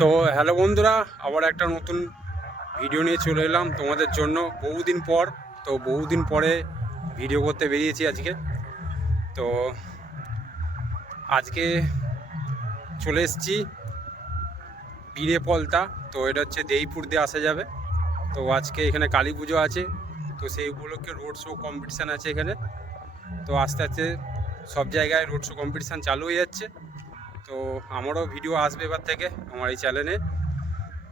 তো হ্যালো বন্ধুরা, আবার একটা নতুন ভিডিও নিয়ে চলে এলাম তোমাদের জন্য বহুদিন পর। তো বহুদিন পরে ভিডিও করতে বেরিয়েছি আজকে। তো আজকে চলে এসেছি বীরেপলতা। তো এটা হচ্ছে দেইপুর দিয়ে আসা যাবে। তো আজকে এখানে কালী পুজো আছে, তো সেই উপলক্ষে রোড শো কম্পিটিশান আছে এখানে। তো আস্তে আস্তে সব জায়গায় রোড শো কম্পিটিশান চালু হয়ে যাচ্ছে। তো আমারও ভিডিও আসবে এবার থেকে আমার এই চ্যানেলে।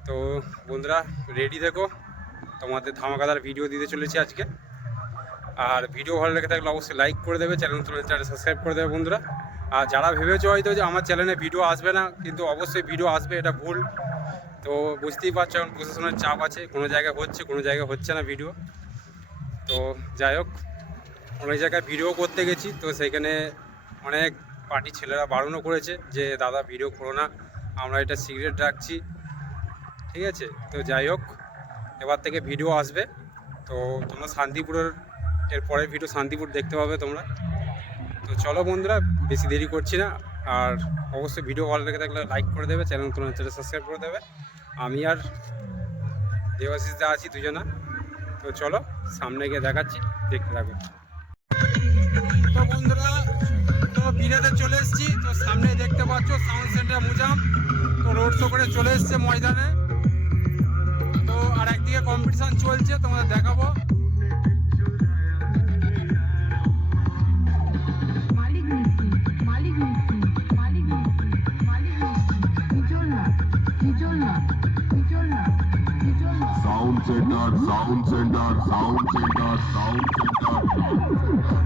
তো বন্ধুরা রেডি থেকো, তোমাদের ধামাকাদার ভিডিও দিতে চলেছি আজকে। আর ভিডিও ভালো লেগে থাকলে অবশ্যই লাইক করে দেবে, চ্যানেল সাবস্ক্রাইব করে দেবে বন্ধুরা। আর যারা ভেবেছো হয়তো যে আমার চ্যানেলে ভিডিও আসবে না, কিন্তু অবশ্যই ভিডিও আসবে, এটা ভুল। তো বুঝতেই পারছো এখন প্রশাসনের চাপ আছে, কোনো জায়গায় হচ্ছে কোনো জায়গায় হচ্ছে না ভিডিও। তো যাই হোক, অনেক জায়গায় ভিডিও করতে গেছি, তো সেখানে অনেক পার্টি ছেলেরা বারণও করেছে যে দাদা ভিডিও করো না, আমরা এটা সিগারেট রাখছি, ঠিক আছে। তো যাই হোক, এবার থেকে ভিডিও আসবে। তো তোমরা শান্তিপুরের এরপরের ভিডিও শান্তিপুর দেখতে পাবে তোমরা। তো চলো বন্ধুরা, বেশি দেরি করছি না। আর অবশ্যই ভিডিও ভালো লেগে থাকলে লাইক করে দেবে, চ্যানেল সাবস্ক্রাইব করে দেবে। আমি আর দেবাশিস দা আছি দুজনা। তো চলো সামনে গিয়ে দেখাচ্ছি, দেখতে থাকো। তো বন্ধুরা, তো বিরাতে চলে এসেছি। তো সামনে দেখতে পাচ্ছ সাউন্ড সেন্টার মুজাম। তো রোড শো করে চলে এসছে ময়দানে। তো আর একদিকে কম্পিটিশান চলছে, তোমাদের দেখাবো। Sound center, sound center, sound center, sound center.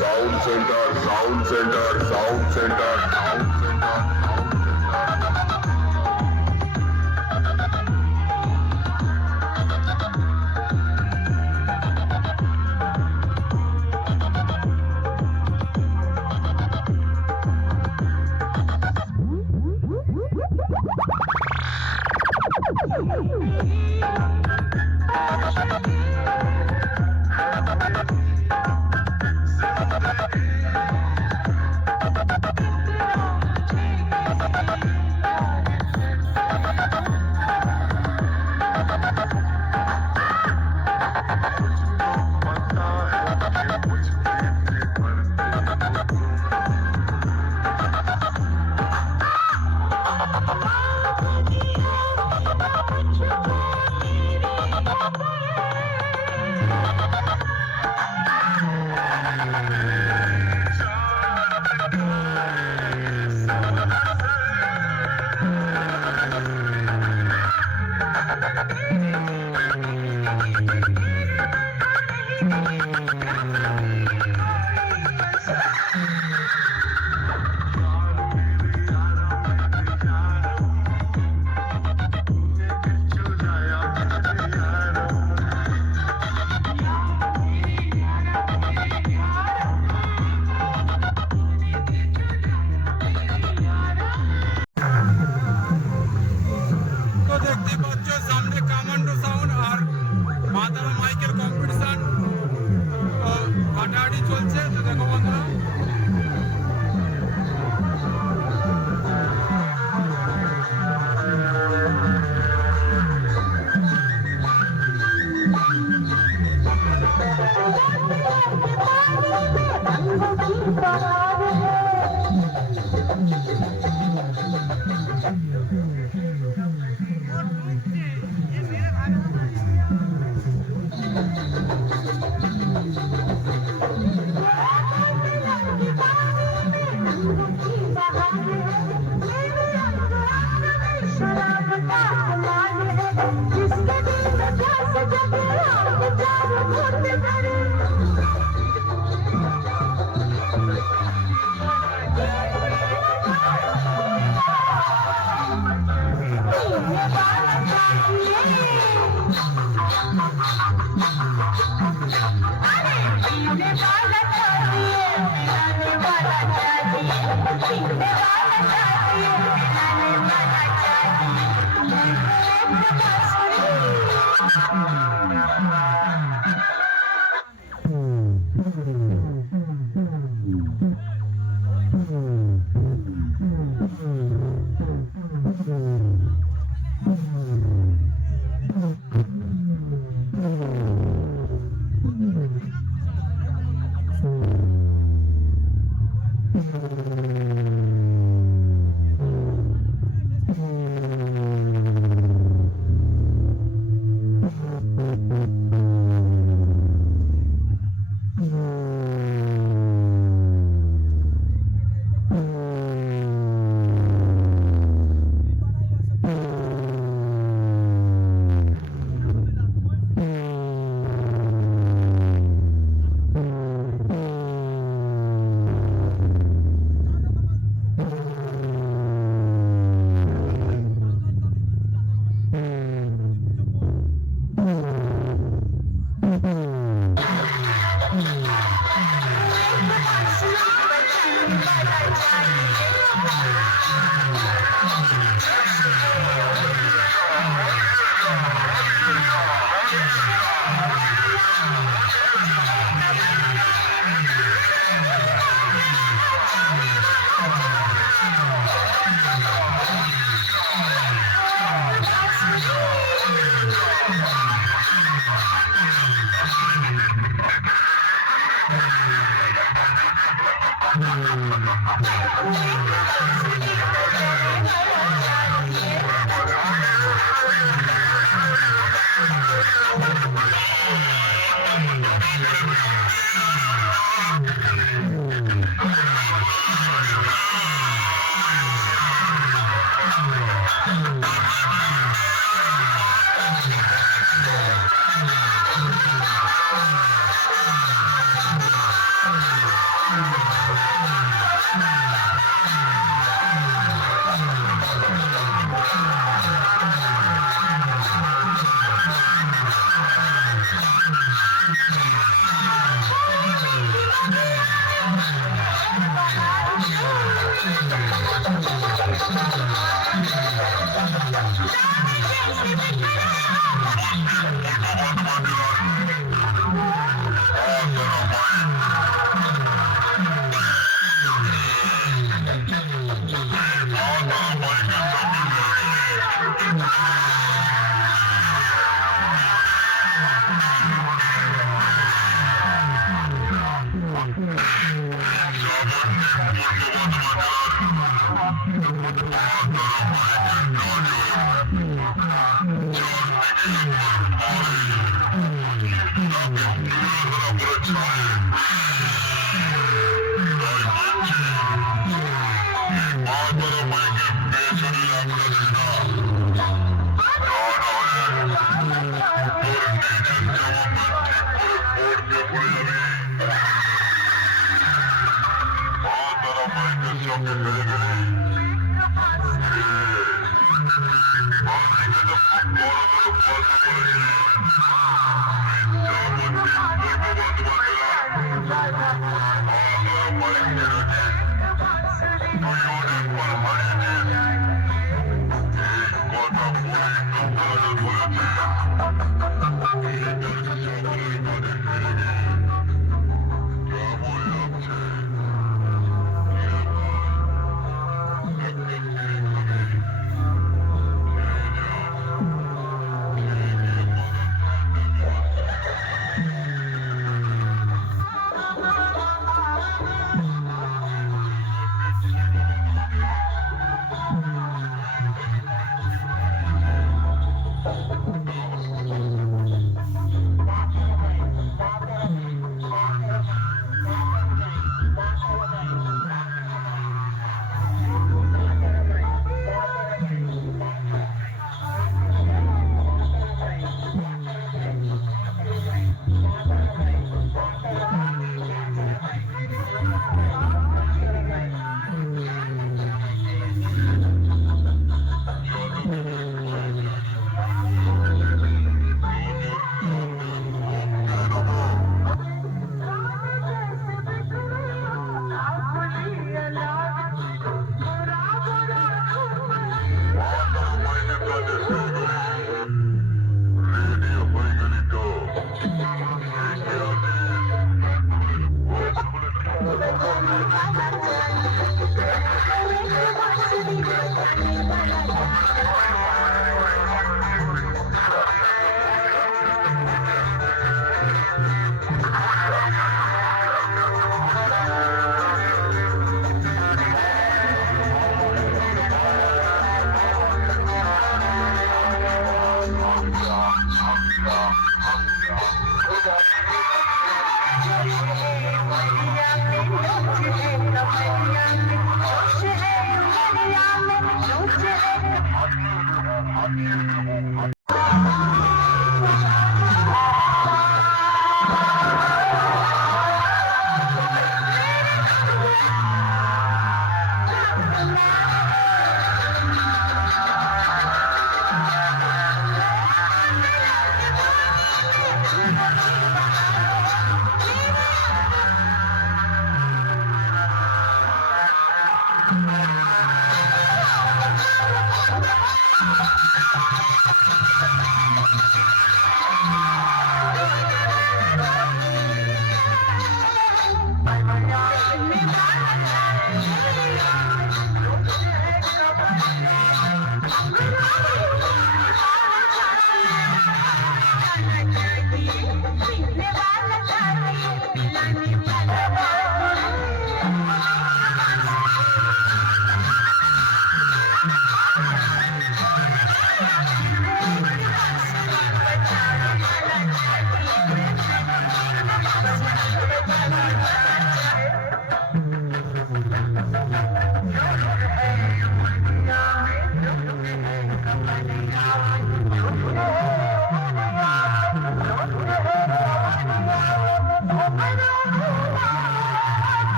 Sound center, sound center, sound center, sound center.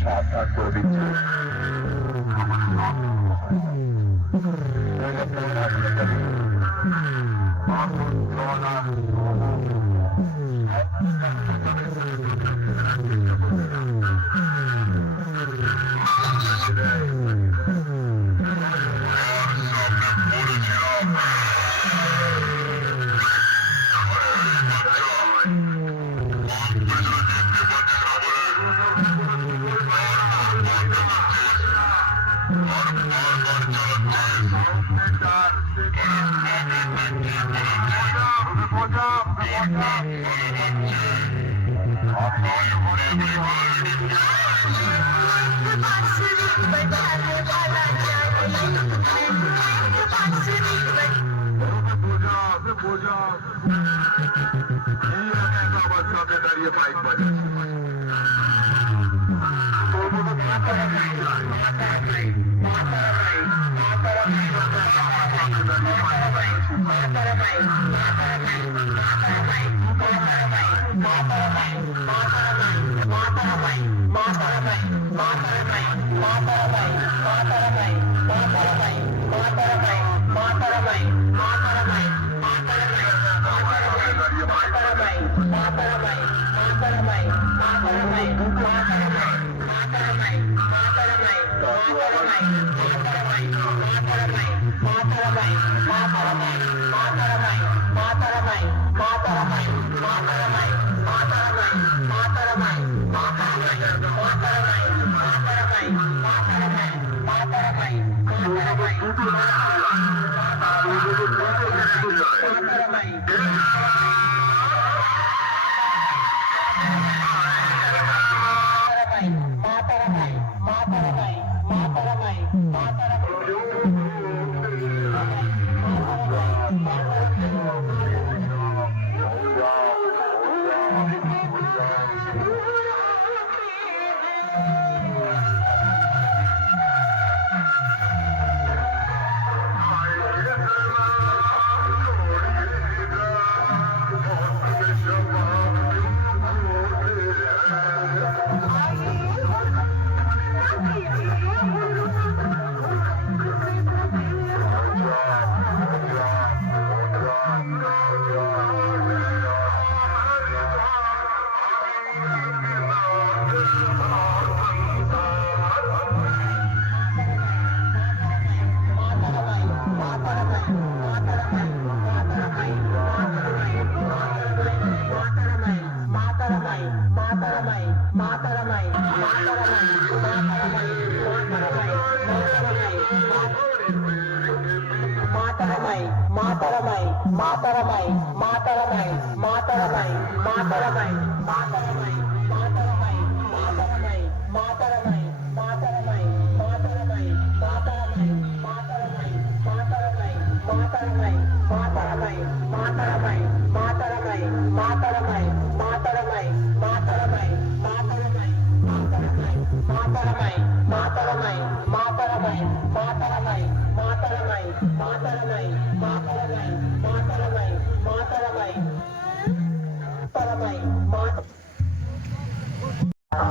সাবধান করে দিচ্ছে দাঁড়িয়ে বাইক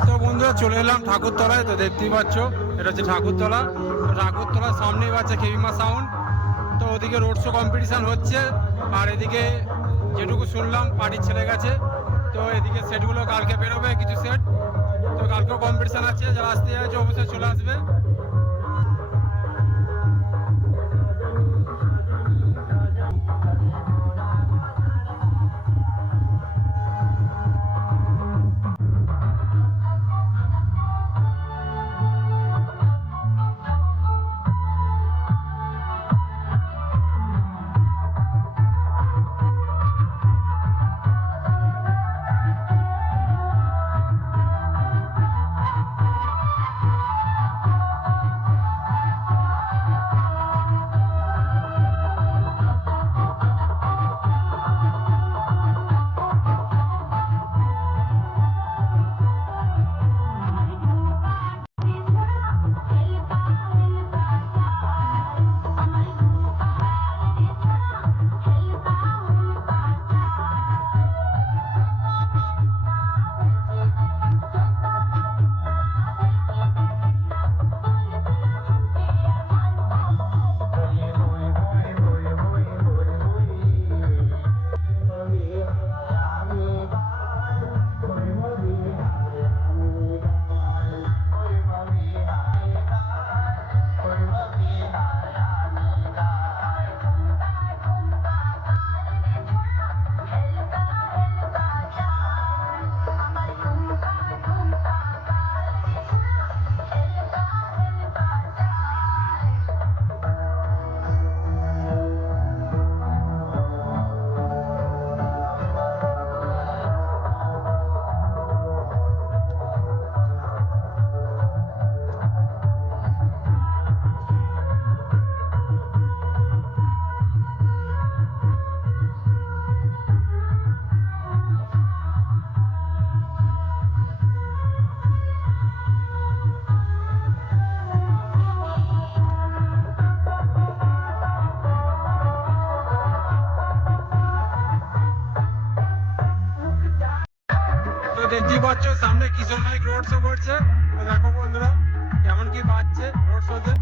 তো বন্ধুরা চলে এলাম ঠাকুরতলায়। তো দেখতেই পাচ্ছ এটা হচ্ছে ঠাকুরতলা। তো ঠাকুরতলার সামনেই পাচ্ছে কেবিমা সাউন্ড। তো ওদিকে রোড শো কম্পিটিশান হচ্ছে, আর এদিকে যেটুকু শুনলাম পার্টির ছেলে গেছে। তো এদিকে সেটগুলো কালকে বেরোবে কিছু সেট। তো কালকেও কম্পিটিশান আছে, যারা আসতে চাইছে অবশ্যই চলে আসবে। কিশোর মাইক রোড শো করছে, তো দেখো বন্ধুরা কেমন কি বাজছে রোড শোতে।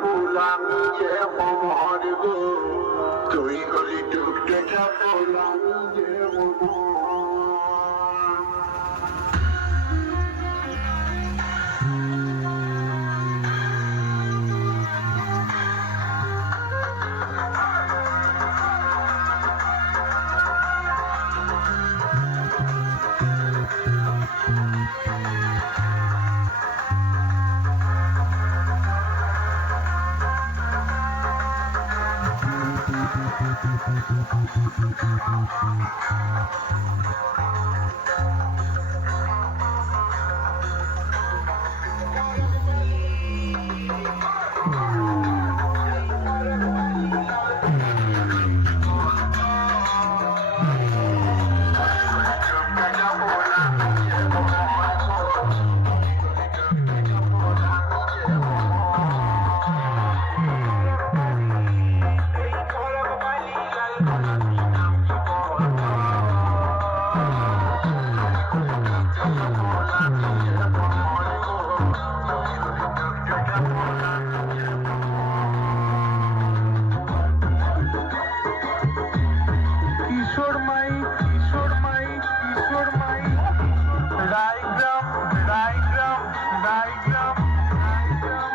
ফুলামি যে মমহর গো তুই হলি টুকটা ফুলামি যে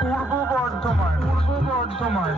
পূর্ব বর্ধমান